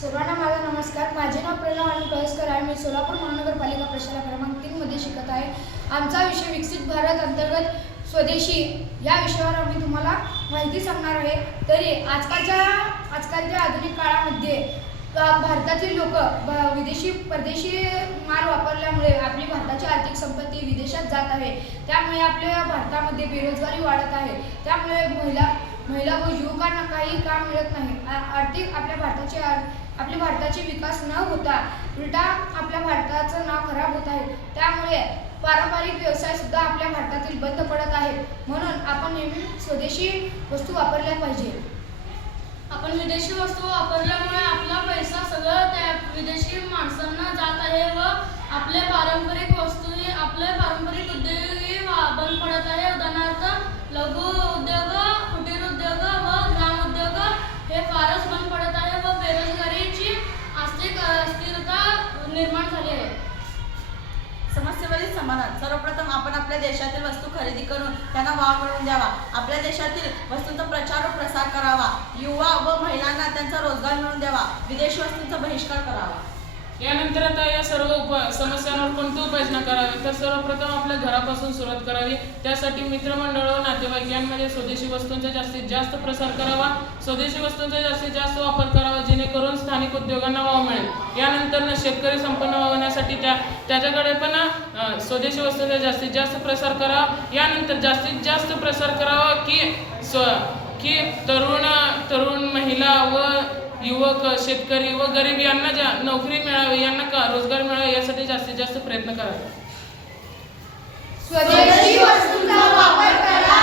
सर्वांना माझा नमस्कार. माझे नाव प्रणव आणि कळसकर आहे. मी सोलापूर महानगरपालिका प्रशाला क्रमांक 3 मध्ये शिकत आहे. आमचा विषय विकसित भारत अंतर्गत स्वदेशी या विषयावर आम्ही तुम्हाला माहिती सांगणार आहे. तरी आजकालच्या आधुनिक काळामध्ये भारतातील लोक परदेशी माल वापरल्यामुळे आपली भारताची आर्थिक संपत्ती विदेशात जात आहे. त्यामुळे आपल्या भारतामध्ये बेरोजगारी वाढत आहे. त्यामुळे महिला व युवकांना काही काम मिळत नाही. आपल्या भारताचे विकास न होता उलटा आपल्या भारताचं नाव खराब होत आहे. त्यामुळे पारंपरिक व्यवसाय सुद्धा आपल्या भारतातील बंद पडत आहेत. म्हणून आपण नेहमी स्वदेशी वस्तू वापरल्या पाहिजे. आपण विदेशी वस्तू वापरल्यामुळे आपला पैसा सगळं त्या विदेशी माणसांना जात आहे व आपले पारंपरिक उद्योगही बंद पडत आहे. उदाहरणार्थ लघु उद्योग, कुटीर उद्योग व ग्राम उद्योग हे फारच बंद पडत आहे व बेरोजगारीची आर्थिक अस्थिरता निर्माण झाली आहे. समस्येवरील समाधान. सर्वप्रथम आपण आपल्या देशातील वस्तू खरेदी करून त्यांना वाव मिळवून द्यावा. आपल्या देशातील वस्तूंचा प्रचार व प्रसार करावा. युवा व महिलांना त्यांचा रोजगार मिळवून द्यावा. विदेशी वस्तूंचा बहिष्कार करावा. यानंतर आता या सर्व समस्यांवर कोणती उपाययोजना करावी, तर सर्वप्रथम आपल्या घरापासून सुरुवात करावी. त्यासाठी मित्रमंडळ व नातेवाईक यांमध्ये स्वदेशी वस्तूंचा जास्तीत जास्त प्रसार करावा. स्वदेशी वस्तूंचा जास्तीत जास्त वापर करावा, जेणेकरून स्थानिक उद्योगांना वाव मिळेल. यानंतर शेतकरी संपन्न होण्यासाठी त्याच्याकडे पण स्वदेशी वस्तूंचा जास्तीत जास्त प्रसार करावा. यानंतर जास्तीत जास्त प्रसार करावा की तरुण महिला व युवक, शेतकरी व गरीब यांना नोकरी मिळावी, यांना रोजगार मिळावा, यासाठी जास्तीत जास्त प्रयत्न करावे. स्वदेशी वस्तूंचा वापर करा.